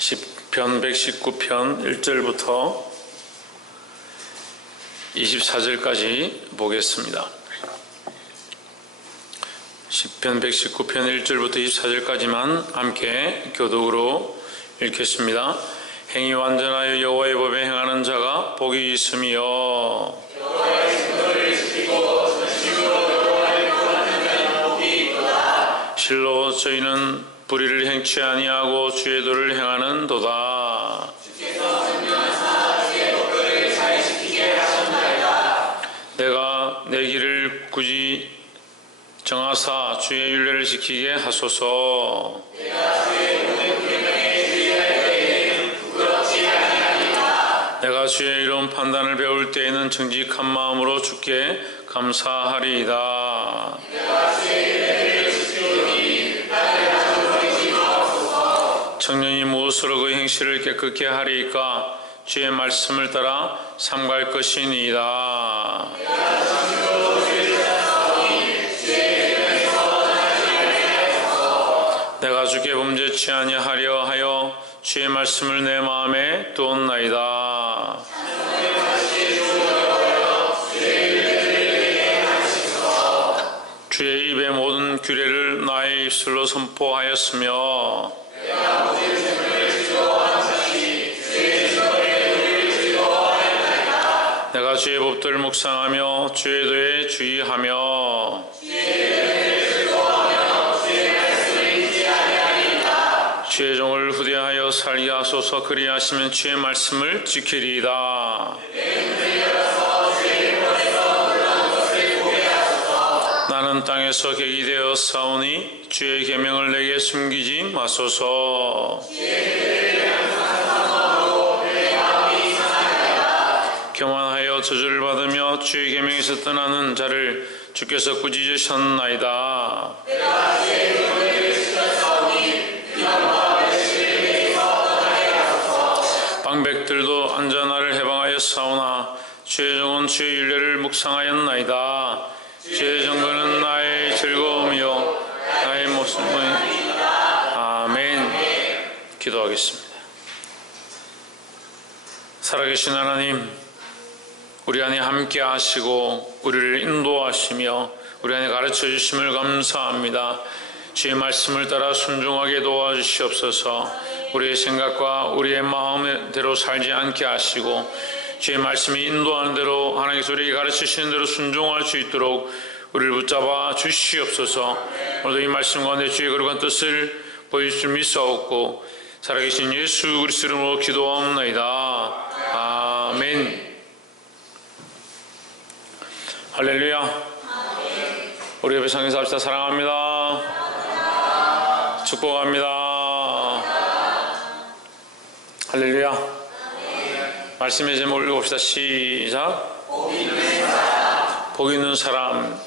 시편 119편 1절부터 24절까지 보겠습니다. 시편 119편 1절부터 24절까지만 함께 교독으로 읽겠습니다. 행위 완전하여 여호와의 법에 행하는 자가 복이 있으며 여호와의 증거를 지키고 전심으로 여호와를 구하는 자는 복이 있도다. 실로 저희는 불의를 행치 아니하고 주의 도를 행하는도다. 주께서 선명하사 주의 법도를 잘 지키게 하셨나이다. 내가 내 길을 굳이 정하사 주의 율례를 지키게 하소서. 내가 주의 모든 계명에 주의할 때에는 부끄럽지 아니하리이다. 내가 주의 이로운 판단을 배울 때에는 정직한 마음으로 주께 감사하리이다. 내가 주의 율례를 지키오니 나를 저버리지 마옵소서. 청년이 무엇으로 그 행실을 깨끗게 하리이까? 주의 말씀을 따라 삼갈 것이니이다. 내가 진실로 주를 찾아오니 주의 계명에서 떠나지 아니하소서. 내가 주께 범죄치 아니하려 하여 주의 말씀을 내 마음에 두었나이다. 주의 입의 모든 규례를 나의 입술로 선포하였으며 내가 모든 생명을 즐거워한 자니 주의 증거의 도를 즐거워하였나이다. 내가 주의 법도를 묵상하며 주의 도에 주의하며 주의 계명을 즐거워하며 주의 말씀을 잊지 아니하리이다. 주의 종을 후대하여 살게 하소서. 그리하시면 주의 말씀을 지키리이다. 내 눈을 열어서 주의 법에서 놀라운 것을 보게 하소서. 나는 땅에서 객이 되어 싸우니 주의 계명을 내게 숨기지 마소서. 주의 계명을 항상 사모하고 내 마음이 상하나이다. 교만하여 저주를 받으며 주의 계명에서 떠나는 자를 주께서 꾸짖으셨나이다. 내가 주의 계명을 지켰사오니 비방과 배신을 내게서 떠나게 하소서. 방백들도 앉아 나를 해방하여 싸우나 주의 종은 주의 율례를 묵상하였나이다. 주의 정거는 나의 즐거움이요 나의 모습은 아멘. 기도하겠습니다. 살아계신 하나님, 우리 안에 함께 하시고 우리를 인도하시며 우리 안에 가르쳐 주심을 감사합니다. 주의 말씀을 따라 순종하게 도와주시옵소서. 우리의 생각과 우리의 마음대로 살지 않게 하시고 주의 말씀이 인도하는 대로 하나님께서 우리에게 가르치시는 대로 순종할 수 있도록 우리를 붙잡아 주시옵소서. 오늘도 이 말씀 가운데 주의 거룩한 뜻을 보여줄 줄 믿사옵고 살아계신 예수 그리스도 이름으로 기도하옵나이다. 아멘. 할렐루야. 우리 옆에 상에서 합시다. 사랑합니다. 축복합니다. 할렐루야. 말씀의 제목을 읽어봅시다. 시작. 복 있는 사람.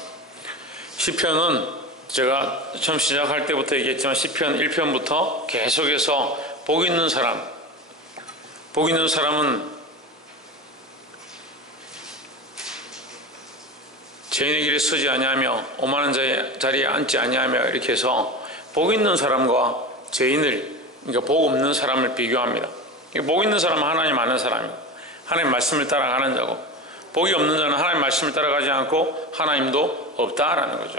시편은 제가 처음 시작할 때부터 얘기했지만 시편 1편부터 계속해서 복 있는 사람. 복 있는 사람은 죄인의 길에 서지 아니하며 오만한 자의 자리에 앉지 아니하며 이렇게 해서 복 있는 사람과 죄인을, 그러니까 복 없는 사람을 비교합니다. 복 있는 사람은 하나님 아는 사람이에요. 하나님 말씀을 따라가는 자고, 복이 없는 자는 하나님 말씀을 따라가지 않고 하나님도 없다라는 거죠.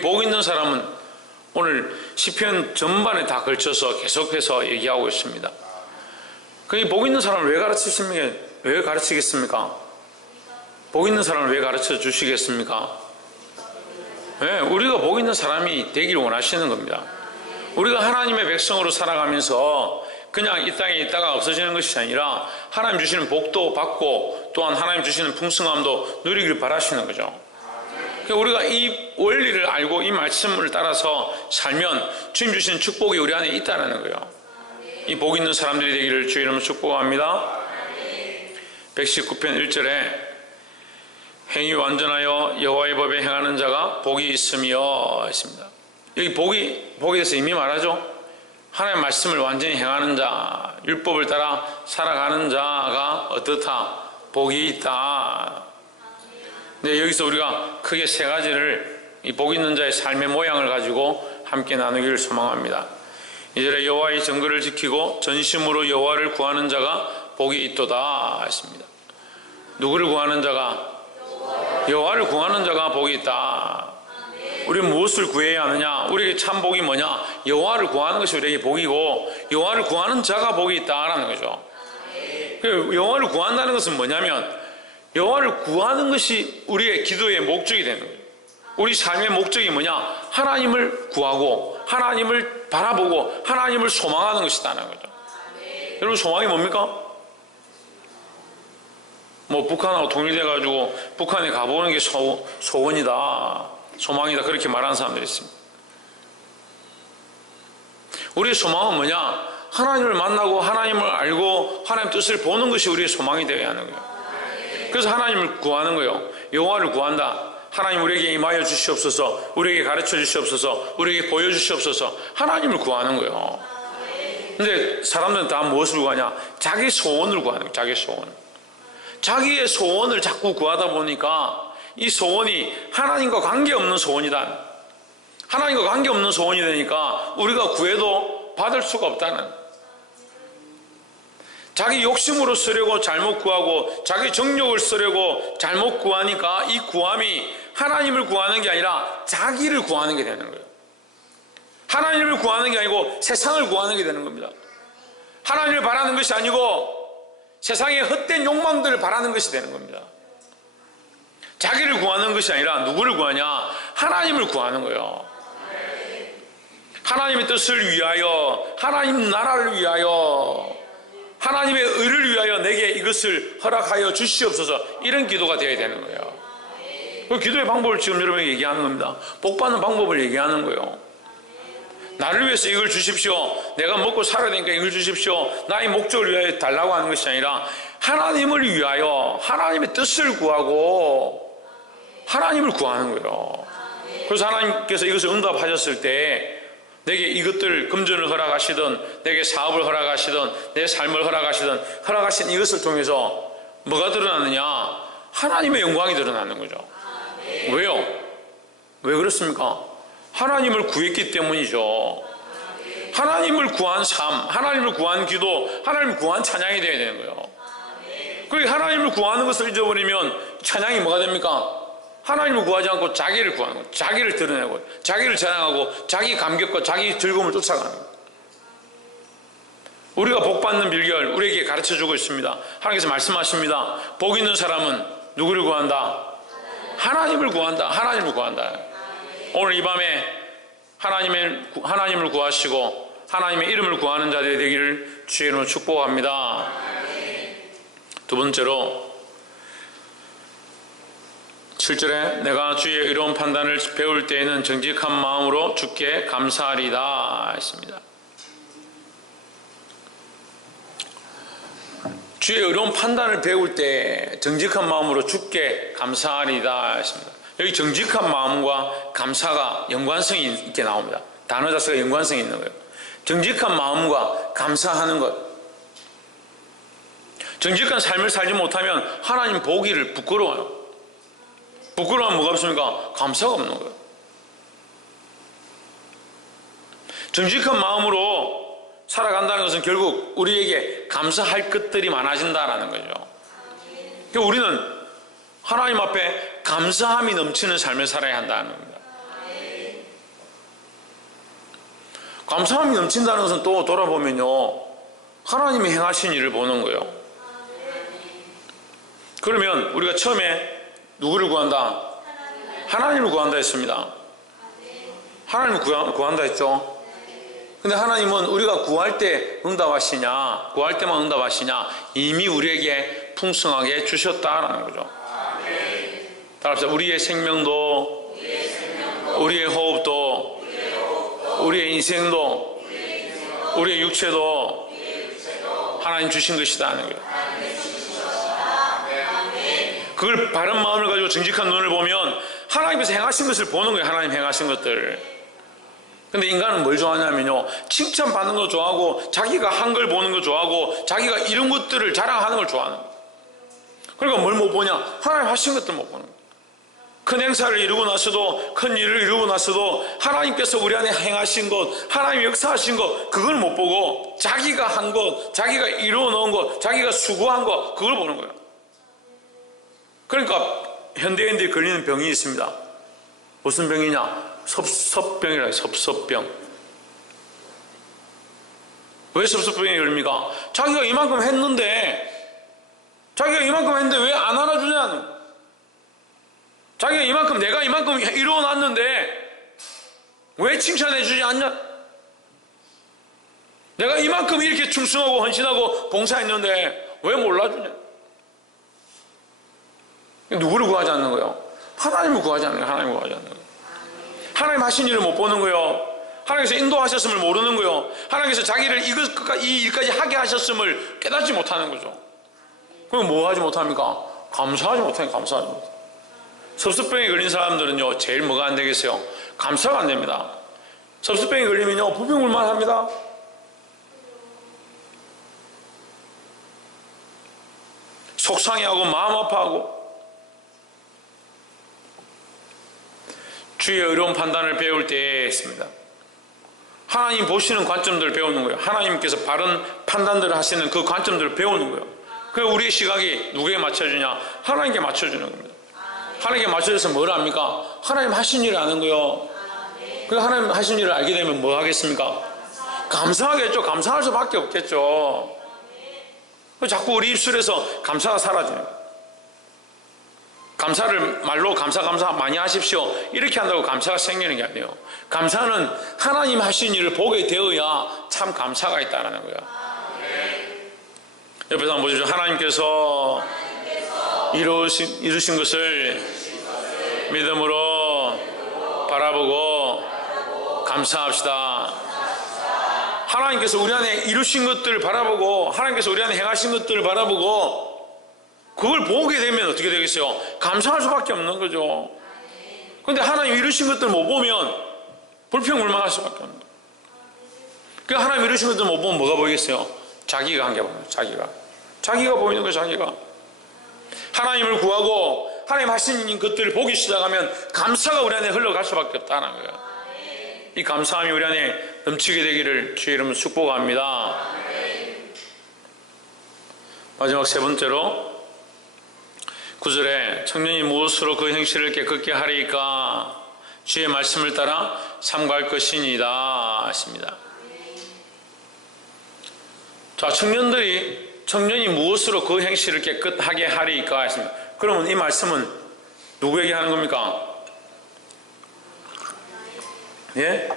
복 있는 사람은 오늘 시편 전반에 다 걸쳐서 계속해서 얘기하고 있습니다. 복 있는 사람을 왜 가르치겠습니까? 복 있는 사람을 왜 가르쳐 주시겠습니까? 네, 우리가 복 있는 사람이 되길 원하시는 겁니다. 우리가 하나님의 백성으로 살아가면서 그냥 이 땅에 있다가 없어지는 것이 아니라 하나님 주시는 복도 받고 또한 하나님 주시는 풍성함도 누리길 바라시는 거죠. 그러니까 우리가 이 원리를 알고 이 말씀을 따라서 살면 주님 주시는 축복이 우리 안에 있다는 거예요. 이 복 있는 사람들이 되기를 주의 이름으로 축복합니다. 119편 1절에 행위 완전하여 여호와의 법에 행하는 자가 복이 있으며 했습니다. 여기 복에 대해서 이미 말하죠. 하나님의 말씀을 완전히 행하는 자, 율법을 따라 살아가는 자가 어떻다? 복이 있다. 근데 여기서 우리가 크게 세 가지를 이 복 있는 자의 삶의 모양을 가지고 함께 나누기를 소망합니다. 2절에 여호와의 증거를 지키고 전심으로 여호와를 구하는 자가 복이 있도다 했습니다. 누구를 구하는 자가? 여호와를 구하는 자가 복이 있다. 우리는 무엇을 구해야 하느냐? 우리에게 참 복이 뭐냐? 여호와를 구하는 것이 우리에게 복이고 여호와를 구하는 자가 복이 있다라는 거죠. 여호와를 구한다는 것은 뭐냐면 여호와를 구하는 것이 우리의 기도의 목적이 되는 거예요. 우리 삶의 목적이 뭐냐? 하나님을 구하고 하나님을 바라보고 하나님을 소망하는 것이다는 거죠. 여러분 소망이 뭡니까? 뭐 북한하고 통일돼가지고 북한에 가보는 게 소원이다, 소망이다 그렇게 말하는 사람들이 있습니다. 우리의 소망은 뭐냐? 하나님을 만나고 하나님을 알고 하나님 뜻을 보는 것이 우리의 소망이 되어야 하는 거예요. 그래서 하나님을 구하는 거예요. 여호와를 구한다. 하나님 우리에게 임하여 주시옵소서, 우리에게 가르쳐 주시옵소서, 우리에게 보여주시옵소서. 하나님을 구하는 거예요. 근데 사람들은 다 무엇을 구하냐? 자기 소원을 구하는 거예요. 자기 소원. 자기의 소원을 자꾸 구하다 보니까 이 소원이 하나님과 관계없는 소원이다. 하나님과 관계없는 소원이 되니까 우리가 구해도 받을 수가 없다는, 자기 욕심으로 쓰려고 잘못 구하고 자기 정욕을 쓰려고 잘못 구하니까 이 구함이 하나님을 구하는 게 아니라 자기를 구하는 게 되는 거예요. 하나님을 구하는 게 아니고 세상을 구하는 게 되는 겁니다. 하나님을 바라는 것이 아니고 세상의 헛된 욕망들을 바라는 것이 되는 겁니다. 자기를 구하는 것이 아니라 누구를 구하냐? 하나님을 구하는 거예요. 하나님의 뜻을 위하여, 하나님 나라를 위하여, 하나님의 의를 위하여 내게 이것을 허락하여 주시옵소서. 이런 기도가 되어야 되는 거예요. 그 기도의 방법을 지금 여러분에게 얘기하는 겁니다. 복받는 방법을 얘기하는 거예요. 나를 위해서 이걸 주십시오, 내가 먹고 살아야 되니까 이걸 주십시오, 나의 목적을 위하여 달라고 하는 것이 아니라 하나님을 위하여 하나님의 뜻을 구하고 하나님을 구하는 거예요. 그래서 하나님께서 이것을 응답하셨을 때 내게 이것들 금전을 허락하시든 내게 사업을 허락하시든 내 삶을 허락하시든 허락하신 이것을 통해서 뭐가 드러나느냐? 하나님의 영광이 드러나는 거죠. 왜요? 왜 그렇습니까? 하나님을 구했기 때문이죠. 하나님을 구한 삶, 하나님을 구한 기도, 하나님을 구한 찬양이 되어야 되는 거예요. 그리고 하나님을 구하는 것을 잊어버리면 찬양이 뭐가 됩니까? 하나님을 구하지 않고 자기를 구하는 거예요. 자기를 드러내고 자기를 자랑하고 자기 감격과 자기 즐거움을 쫓아가는 거예요. 우리가 복받는 비결 우리에게 가르쳐주고 있습니다. 하나님께서 말씀하십니다. 복 있는 사람은 누구를 구한다? 하나님을 구한다. 하나님을 구한다. 오늘 이 밤에 하나님을 구하시고 하나님의 이름을 구하는 자들이 되기를 주의 이름으로 축복합니다. 두 번째로 7절에 내가 주의 의로운 판단을 배울 때에는 정직한 마음으로 주께 감사하리다 했습니다. 주의 의로운 판단을 배울 때 정직한 마음으로 주께 감사하리다 했습니다. 여기 정직한 마음과 감사가 연관성이 있게 나옵니다. 단어 자체가 연관성이 있는 거예요. 정직한 마음과 감사하는 것. 정직한 삶을 살지 못하면 하나님 보기를 부끄러워요. 부끄러우면 뭐가 없습니까? 감사가 없는 거예요. 정직한 마음으로 살아간다는 것은 결국 우리에게 감사할 것들이 많아진다는 거죠. 그러니까 우리는 하나님 앞에 감사함이 넘치는 삶을 살아야 한다는 겁니다. 감사함이 넘친다는 것은 또 돌아보면요, 하나님이 행하신 일을 보는 거예요. 그러면 우리가 처음에 누구를 구한다? 하나님을 구한다 했습니다. 하나님을 구한다 했죠. 근데 하나님은 우리가 구할 때 응답하시냐, 구할 때만 응답하시냐, 이미 우리에게 풍성하게 주셨다라는 거죠. 따라합시다. 우리의 생명도, 우리의 호흡도, 우리의 인생도, 우리의 육체도 하나님 주신 것이다 하는 거예요. 그걸 바른 마음을 가지고 정직한 눈을 보면 하나님께서 행하신 것을 보는 거예요. 하나님 행하신 것들. 근데 인간은 뭘 좋아하냐면요, 칭찬받는 거 좋아하고 자기가 한 걸 보는 거 좋아하고 자기가 이런 것들을 자랑하는 걸 좋아하는 거예요. 그러니까 뭘 못 보냐? 하나님 하신 것들 못 보는 거예요. 큰 행사를 이루고 나서도, 큰 일을 이루고 나서도 하나님께서 우리 안에 행하신 것, 하나님이 역사하신 것, 그걸 못 보고 자기가 한 것, 자기가 이루어 놓은 것, 자기가 수고한 것, 그걸 보는 거예요. 그러니까 현대인들이 걸리는 병이 있습니다. 무슨 병이냐? 섭섭병이라 해요. 섭섭병. 왜 섭섭병이 걸립니까? 자기가 이만큼 했는데 왜 안 안아주냐는, 자기가 내가 이만큼 이루어놨는데 왜 칭찬해주지 않냐? 내가 이만큼 이렇게 충성하고 헌신하고 봉사했는데 왜 몰라주냐? 누구를 구하지 않는 거예요? 하나님을 구하지 않는 거예요. 하나님을 구하지 않는 거예요. 하나님 하신 일을 못 보는 거예요. 하나님께서 인도하셨음을 모르는 거예요. 하나님께서 자기를 이 일까지 하게 하셨음을 깨닫지 못하는 거죠. 그럼 뭐 하지 못합니까? 감사하지 못해요. 감사하지 못해요. 섭섭병에 걸린 사람들은요, 제일 뭐가 안 되겠어요? 감사가 안 됩니다. 섭섭병에 걸리면요, 부평불만 합니다. 속상해하고 마음 아파하고. 주의 의로운 판단을 배울 때에 있습니다. 하나님 보시는 관점들을 배우는 거예요. 하나님께서 바른 판단들을 하시는 그 관점들을 배우는 거예요. 그 우리의 시각이 누구에게 맞춰주냐? 하나님께 맞춰주는 겁니다. 하나님께 맞춰줘서 뭘 합니까? 하나님 하신 일을 아는 거예요. 그 하나님 하신 일을 알게 되면 뭐 하겠습니까? 감사하겠죠. 감사할 수밖에 없겠죠. 자꾸 우리 입술에서 감사가 사라지는 거예요. 감사를 말로 감사 많이 하십시오 이렇게 한다고 감사가 생기는 게 아니에요. 감사는 하나님 하신 일을 보게 되어야 참 감사가 있다는 거예요. 옆에서 한번 보십시오. 하나님께서 이루신 것을 믿음으로 바라보고 감사합시다. 하나님께서 우리 안에 이루신 것들을 바라보고, 하나님께서 우리 안에 행하신 것들을 바라보고, 그걸 보게 되면 어떻게 되겠어요? 감사할 수밖에 없는 거죠. 그런데 하나님 이루신 것들 못 보면 불평불만할 수밖에 없는 거예요. 그 하나님 이루신 것들 못 보면 뭐가 보이겠어요? 자기가 한 게 보여요. 자기가 보이는 거예요. 자기가. 하나님을 구하고 하나님 하신 것들을 보기 시작하면 감사가 우리 안에 흘러갈 수밖에 없다는 거예요. 이 감사함이 우리 안에 넘치게 되기를 주의 이름으로 축복합니다. 마지막 세 번째로 9절에 청년이 무엇으로 그 행실을 깨끗게 하리까? 주의 말씀을 따라 삼가할 것이니이다 하십니다. 자, 청년이 무엇으로 그 행실을 깨끗하게 하리까 하십니다. 그러면 이 말씀은 누구에게 하는 겁니까? 예?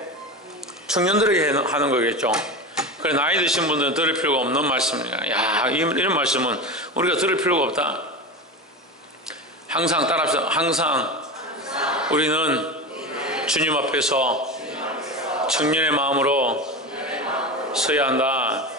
청년들에게 하는 거겠죠. 그래, 나이 드신 분들은 들을 필요가 없는 말씀이에요. 야, 이런 말씀은 우리가 들을 필요가 없다. 항상 따라합시다. 항상 우리는 주님 앞에서 청년의 마음으로 서야 한다.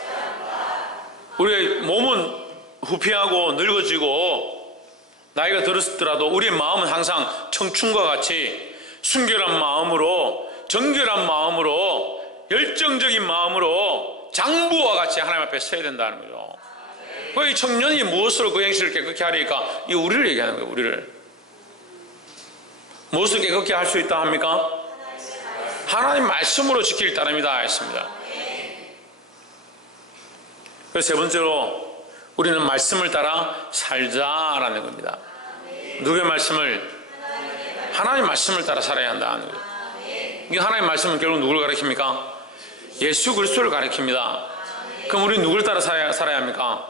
우리의 몸은 후피하고 늙어지고 나이가 들었더라도 우리의 마음은 항상 청춘과 같이 순결한 마음으로, 정결한 마음으로, 열정적인 마음으로 장부와 같이 하나님 앞에 서야 된다는 거죠. 이 청년이 무엇으로 그 행실을 깨끗게 하리까? 이 우리를 얘기하는 거예요. 우리를. 무엇을 깨끗게 할 수 있다 합니까? 하나님 말씀으로 지키길 따릅니다 했습니다. 그래서 세 번째로 우리는 말씀을 따라 살자라는 겁니다. 누구의 말씀을? 하나님 말씀을 따라 살아야 한다는 거예요. 이 하나님 말씀은 결국 누구를 가리킵니까? 예수 그리스도를 가리킵니다. 그럼 우리는 누구를 따라 살아야 합니까?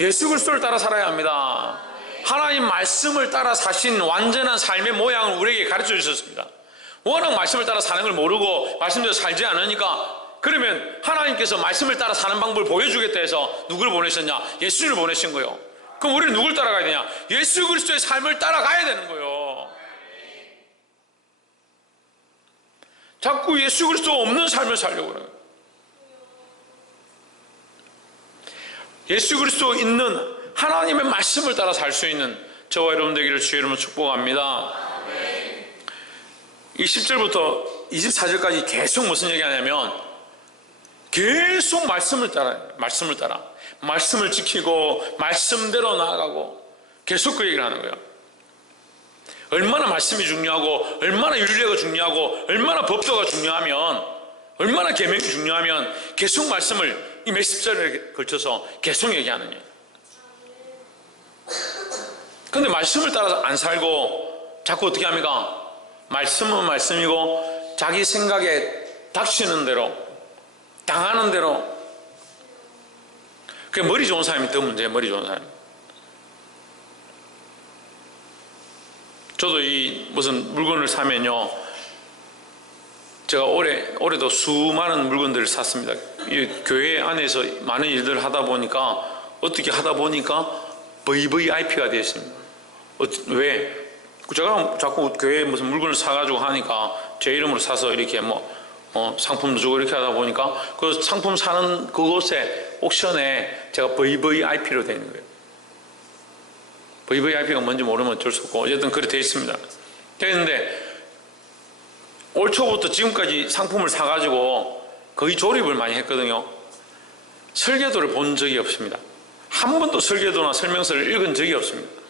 예수 그리스도를 따라 살아야 합니다. 하나님 말씀을 따라 사신 완전한 삶의 모양을 우리에게 가르쳐 주셨습니다. 워낙 말씀을 따라 사는 걸 모르고 말씀대로 살지 않으니까, 그러면 하나님께서 말씀을 따라 사는 방법을 보여주겠다 해서 누구를 보내셨냐? 예수를 보내신 거예요. 그럼 우리는 누굴 따라가야 되냐? 예수 그리스도의 삶을 따라가야 되는 거예요. 자꾸 예수 그리스도 없는 삶을 살려고 그래요. 예수 그리스도 있는 하나님의 말씀을 따라 살 수 있는 저와 여러분 되기를 주의 이름으로 축복합니다. 이 10절부터 24절까지 계속 무슨 얘기하냐면 계속 말씀을 따라 말씀을 지키고 말씀대로 나아가고 계속 그 얘기를 하는 거예요. 얼마나 말씀이 중요하고 얼마나 윤리가 중요하고 얼마나 법도가 중요하면, 얼마나 계명이 중요하면 계속 말씀을 이 몇십 절에 걸쳐서 계속 얘기하느냐. 근데 말씀을 따라서 안 살고 자꾸 어떻게 합니까? 말씀은 말씀이고 자기 생각에 닥치는 대로, 당하는 대로. 그게 머리 좋은 사람이 더 문제예요. 머리 좋은 사람이. 저도 이 무슨 물건을 사면요, 제가 올해도 수많은 물건들을 샀습니다. 이 교회 안에서 많은 일들을 하다 보니까, 어떻게 하다 보니까 VVIP가 되었습니다. 왜? 제가 자꾸 교회에 무슨 물건을 사가지고 하니까 제 이름으로 사서 이렇게 상품도 주고 이렇게 하다 보니까 그 상품 사는 그곳에 옥션에 제가 VVIP로 되는 거예요. VVIP가 뭔지 모르면 어쩔 수 없고, 어쨌든 그렇게 되어 있습니다. 되었는데, 올 초부터 지금까지 상품을 사가지고 거의 조립을 많이 했거든요. 설계도를 본 적이 없습니다. 한 번도 설계도나 설명서를 읽은 적이 없습니다.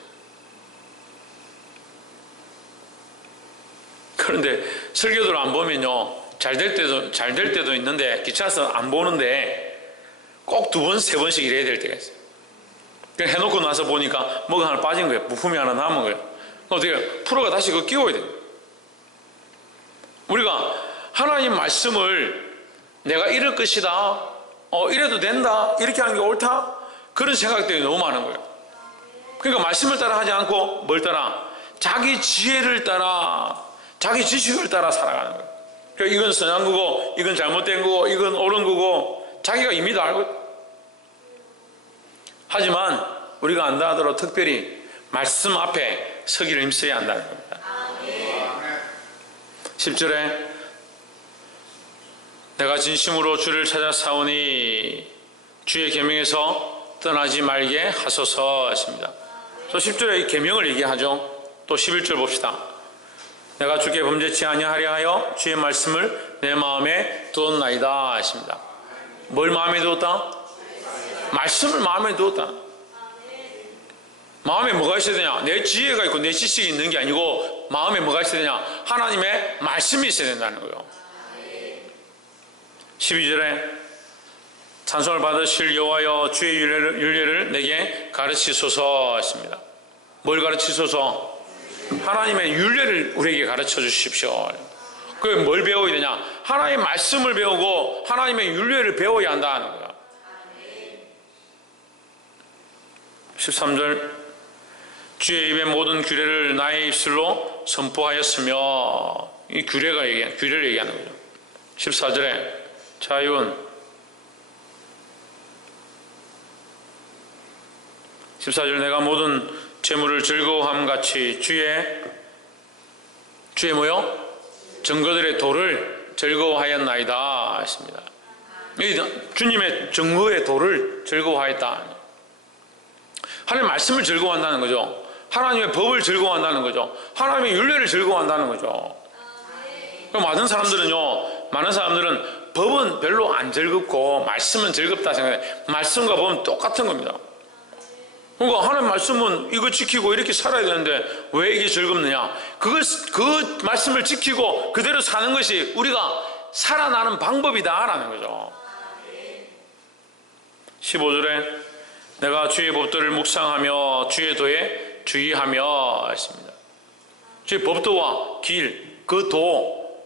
그런데 설계도를 안 보면요, 잘 될 때도 있는데 귀찮아서 안 보는데 꼭 2번, 3번씩 이래야 될 때가 있어요. 해놓고 나서 보니까 뭐가 하나 빠진 거예요. 부품이 하나 남은 거예요. 어떻게 프로가 다시 그거 끼워야 돼요. 우리가 하나님 말씀을 내가 이럴 것이다, 이래도 된다, 이렇게 하는 게 옳다, 그런 생각들이 너무 많은 거예요. 그러니까 말씀을 따라 하지 않고 뭘 따라? 자기 지혜를 따라, 자기 지식을 따라 살아가는 거예요. 그러니까 이건 선한 거고, 이건 잘못된 거고, 이건 옳은 거고, 자기가 이미 다 알고. 하지만 우리가 안다 하더라도 특별히 말씀 앞에 서기를 힘써야 한다는 겁니다. 10절에 내가 진심으로 주를 찾아 싸우니 주의 계명에서 떠나지 말게 하소서 했습니다. 또 10절에 이 계명을 얘기하죠. 또 11절 봅시다. 내가 주께 범죄치 아니하려 하여 주의 말씀을 내 마음에 두었나이다 했습니다. 뭘 마음에 두었다? 말씀을 마음에 두었다. 마음에 뭐가 있어야 되냐? 내 지혜가 있고 내 지식이 있는 게 아니고 마음에 뭐가 있어야 되냐? 하나님의 말씀이 있어야 된다는 거예요. 12절에 찬송을 받으실 여호와여 주의 윤례를 내게 가르치소서 했습니다. 뭘 가르치소서? 하나님의 윤례를 우리에게 가르쳐 주십시오. 그게 뭘 배워야 되냐? 하나님의 말씀을 배우고 하나님의 윤례를 배워야 한다는 거예요. 13절 주의 입의 모든 규례를 나의 입술로 선포하였으며, 이 규례를 얘기하는 거죠. 14절에 자유은 14절 내가 모든 재물을 즐거워함 같이 주의 뭐요? 증거들의 도를 즐거워하였나이다 했습니다. 주님의 증거의 도를 즐거워하였다. 하나님의 말씀을 즐거워한다는 거죠. 하나님의 법을 즐거워한다는 거죠. 하나님의 윤례를 즐거워한다는 거죠. 많은 사람들은 법은 별로 안 즐겁고 말씀은 즐겁다 생각해요. 말씀과 법은 똑같은 겁니다. 그러니까 하나님 말씀은 이거 지키고 이렇게 살아야 되는데 왜 이게 즐겁느냐? 그 말씀을 지키고 그대로 사는 것이 우리가 살아나는 방법이다라는 거죠. 15절에 내가 주의 법도를 묵상하며 주의 도에 주의하며 했습니다. 주의 법도와 길, 그 도,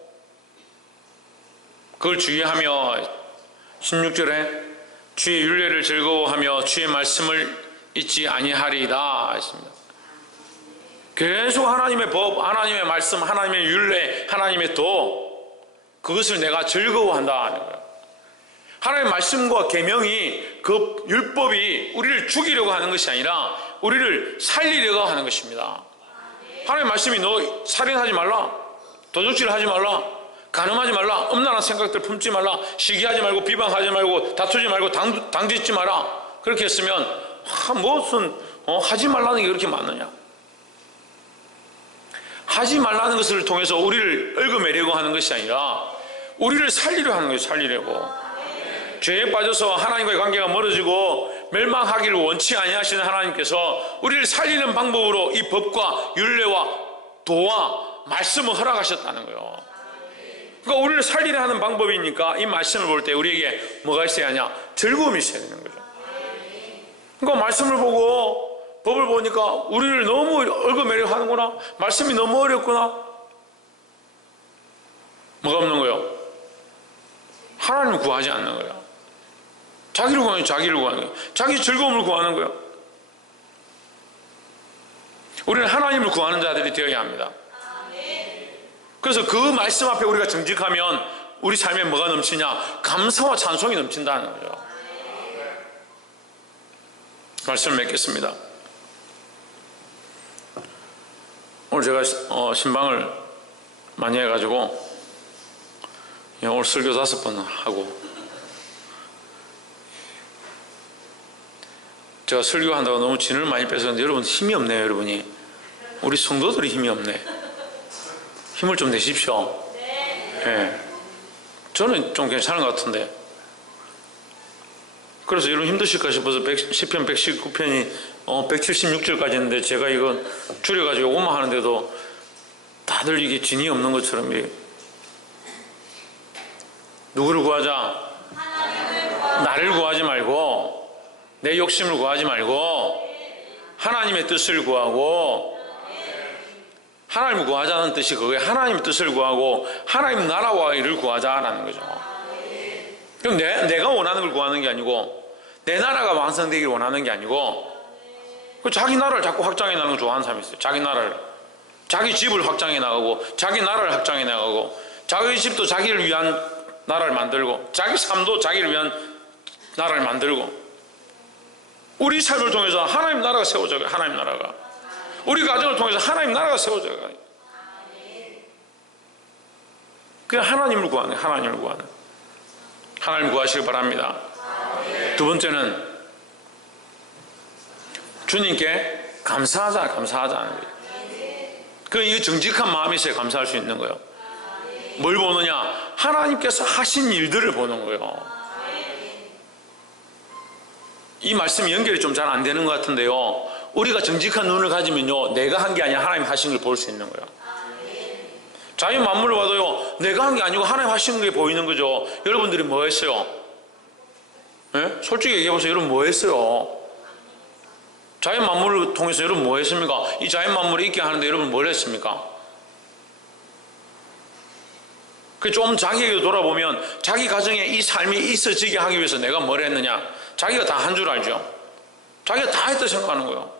그걸 주의하며 16절에 주의 윤례를 즐거워하며 주의 말씀을 잊지 아니하리이다 했습니다. 계속 하나님의 법, 하나님의 말씀, 하나님의 윤례, 하나님의 도, 그것을 내가 즐거워한다 하는 거예요. 하나님의 말씀과 계명이, 그 율법이 우리를 죽이려고 하는 것이 아니라 우리를 살리려고 하는 것입니다. 하나님의 말씀이 너 살인하지 말라, 도둑질 하지 말라, 간음하지 말라, 음란한 생각들 품지 말라, 시기하지 말고 비방하지 말고 다투지 말고 당짓지 마라, 그렇게 했으면 무슨 하지 말라는 게 그렇게 많느냐? 하지 말라는 것을 통해서 우리를 얽어매려고 하는 것이 아니라 우리를 살리려 하는 거예요. 살리려고. 죄에 빠져서 하나님과의 관계가 멀어지고 멸망하기를 원치 아니하시는 하나님께서 우리를 살리는 방법으로 이 법과 율례와 도와 말씀을 허락하셨다는 거예요. 그러니까 우리를 살리려 하는 방법이니까 이 말씀을 볼 때 우리에게 뭐가 있어야 하냐? 즐거움이 있어야 되는 거죠. 그러니까 말씀을 보고 법을 보니까 우리를 너무 얼거매력하는구나, 말씀이 너무 어렵구나. 뭐가 없는 거예요? 하나님을 구하지 않는 거예요. 자기를 구하는 거예요. 자기를 구하는 거예요. 자기 즐거움을 구하는 거예요. 우리는 하나님을 구하는 자들이 되어야 합니다. 그래서 그 말씀 앞에 우리가 정직하면 우리 삶에 뭐가 넘치냐? 감사와 찬송이 넘친다는 거죠. 말씀을 맺겠습니다. 오늘 제가 신방을 많이 해가지고 오늘 설교 5번 하고, 제가 설교한다고 너무 진을 많이 뺏었는데 여러분 힘이 없네요. 여러분이, 우리 성도들이 힘이 없네. 힘을 좀 내십시오. 네. 저는 좀 괜찮은 것 같은데. 그래서 여러분 힘드실까 싶어서 10편 119편이 176절까지 했는데 제가 이거 줄여가지고 요것만 하는데도 다들 이게 진이 없는 것처럼, 누구를 구하자? 나를 구하지 말고, 내 욕심을 구하지 말고 하나님의 뜻을 구하고, 하나님을 구하자는 뜻이 그거예요. 하나님의 뜻을 구하고 하나님 나라와 일을 구하자라는 거죠. 그럼 내가 원하는 걸 구하는 게 아니고, 내 나라가 완성되길 원하는 게 아니고, 자기 나라를 자꾸 확장해 나가는 걸 좋아하는 사람이 있어요. 자기 나라를, 자기 집을 확장해 나가고, 자기 나라를 확장해 나가고, 자기 집도 자기를 위한 나라를 만들고, 자기 삶도 자기를 위한 나라를 만들고. 우리 삶을 통해서 하나님 나라가 세워져요. 하나님 나라가, 우리 가정을 통해서 하나님 나라가 세워져요. 그냥 하나님을 구하는, 하나님을 구하는, 하나님 구하시길 바랍니다. 두 번째는 주님께 감사하자, 감사하자는 거예요. 이 정직한 마음이 있어야 감사할 수 있는 거예요. 뭘 보느냐? 하나님께서 하신 일들을 보는 거예요. 이 말씀이 연결이 좀 잘 안 되는 것 같은데요, 우리가 정직한 눈을 가지면요, 내가 한 게 아니라 하나님 하신 걸 볼 수 있는 거예요. 자연 만물을 봐도요, 내가 한 게 아니고 하나님 하신 게 보이는 거죠. 여러분들이 뭐 했어요? 네? 솔직히 얘기해보세요. 여러분 뭐 했어요? 자연 만물을 통해서 여러분 뭐 했습니까? 이 자연 만물이 있게 하는데 여러분 뭘 했습니까? 좀 자기에게 돌아보면 자기 가정에 이 삶이 있어지게 하기 위해서 내가 뭘 했느냐? 자기가 다 한 줄 알죠. 자기가 다 했다 생각하는 거예요.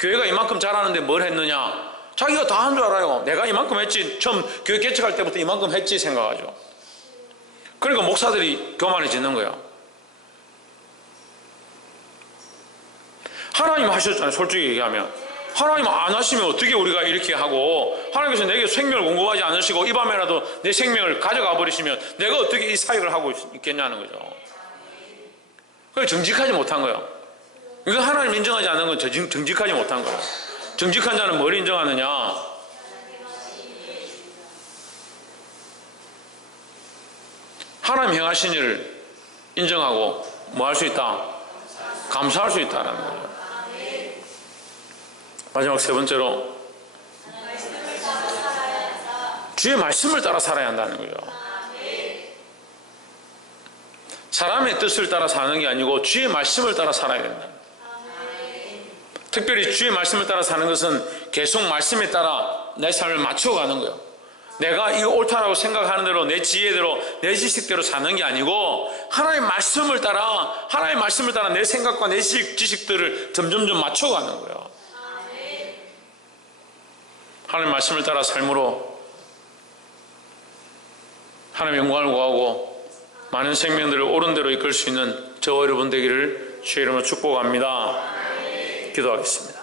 교회가 이만큼 잘하는데 뭘 했느냐? 자기가 다 한 줄 알아요. 내가 이만큼 했지, 처음 교회 개척할 때부터 이만큼 했지 생각하죠. 그러니까 목사들이 교만해지는 거예요. 하나님 하셨잖아요. 솔직히 얘기하면 하나님 안 하시면 어떻게 우리가 이렇게 하고, 하나님께서 내게 생명을 공급하지 않으시고 이 밤에라도 내 생명을 가져가 버리시면 내가 어떻게 이 사역을 하고 있겠냐는 거죠. 그걸 정직하지 못한 거예요. 이거 하나님 인정하지 않는 건 정직하지 못한 거예요. 정직한 자는 뭘 인정하느냐? 하나님 행하신 일을 인정하고 뭐 할 수 있다? 감사할 수 있다는 거예요. 마지막 세 번째로, 주의 말씀을 따라 살아야 한다는 거죠. 사람의 뜻을 따라 사는 게 아니고 주의 말씀을 따라 살아야 된다. 특별히 주의 말씀을 따라 사는 것은 계속 말씀에 따라 내 삶을 맞춰가는 거예요. 내가 이거 옳다라고 생각하는 대로, 내 지혜대로, 내 지식대로 사는 게 아니고 하나님의 말씀을 따라 내 생각과 내 지식들을 점점점 맞춰가는 거예요. 하나님의 말씀을 따라 삶으로 하나님의 영광을 구하고 많은 생명들을 옳은 대로 이끌 수 있는 저와 여러분 되기를 주의 이름으로 축복합니다. 기도하겠습니다.